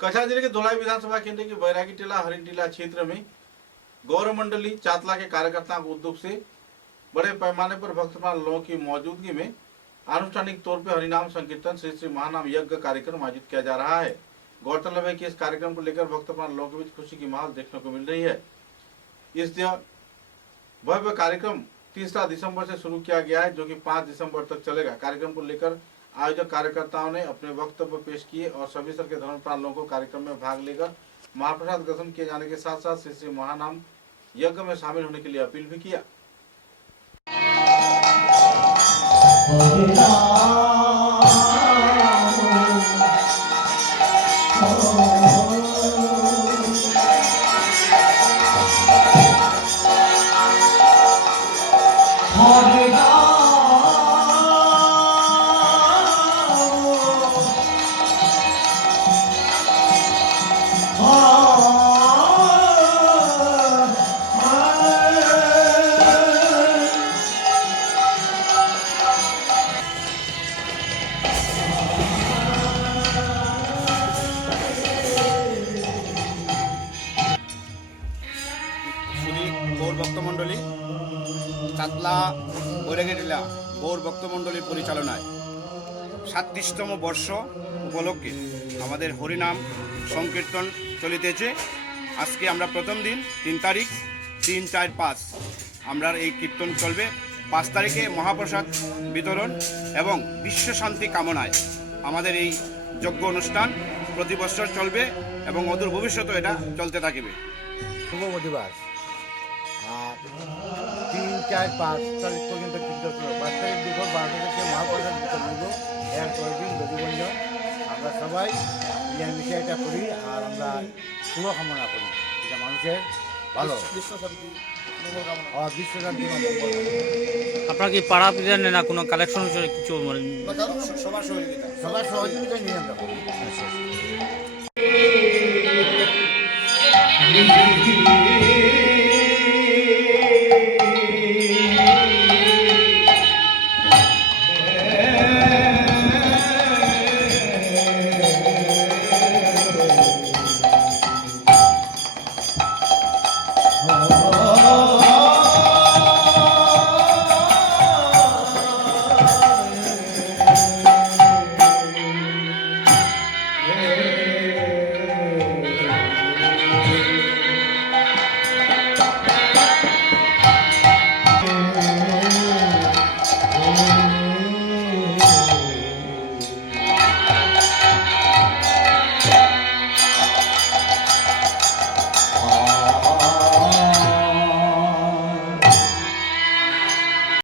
कछा ज़िले के धुलाई विधानसभा केंद्र के बैरागी टीला हरिन टीला क्षेत्र में गौरव मंडली चातला के कार्यकर्ताओं के उद्योग से बड़े पैमाने पर भक्तमान लोगों की मौजूदगी में आनुष्ठानिक तौर पर हरिनाम संकीर्तन श्री श्री महानाम यज्ञ कार्यक्रम आयोजित किया जा रहा है। गौरतलब है कि इस कार्यक्रम को लेकर भक्तमान लोगों के बीच खुशी की माहौल देखने को मिल रही है। इस भव्य कार्यक्रम तीसरा दिसंबर से शुरू किया गया है, जो कि पाँच दिसंबर तक चलेगा। कार्यक्रम को लेकर आयोजक कार्यकर्ताओं ने अपने वक्तव्य पेश किए और सभी स्तर के धर्म प्राण लोगों को कार्यक्रम में भाग लेकर महाप्रसाद ग्रहण किए जाने के साथ साथ श्री श्री महानाम यज्ञ में शामिल होने के लिए अपील भी किया। শ্রী চাতলা বৈরাগেটিলা গৌর ভক্তমণ্ডলীর পরিচালনায়। সাতত্রিশতম বর্ষ উপলক্ষে আমাদের হরিনাম সংকীর্তন চলিতেছে। আজকে আমরা প্রথম দিন, তিন তারিখ, তিন, চার, পাঁচ। আমরা এই কীর্তন চলবে পাঁচ তারিখে মহাপ্রসাদ বিতরণ এবং বিশ্ব শান্তি কামনায়। আমাদের এই যজ্ঞ অনুষ্ঠান প্রতি বছর চলবে এবং অদূর ভবিষ্যতেও এটা চলতে থাকবে। শুভ দিবস আর চার পাঁচ তারিখ পর্যন্ত করব পাঁচ তারিখ দুপুর বারোটা থেকে মহাপ্রসাদ বিতরণ করব এরপরের দিন দধিবন্ধন আমরা সবাই মিলেমিশে এটা করি আর আমরা শুভ কামনা করি। এটা মানুষের ভালো। বিশ্বশান্তি আপনার কি পাড়া পিছনে না কোনো কালেকশন কিছু মানে সবার সহযোগিতা। সবার সহযোগিতা নিয়ে আমরা করি Oh.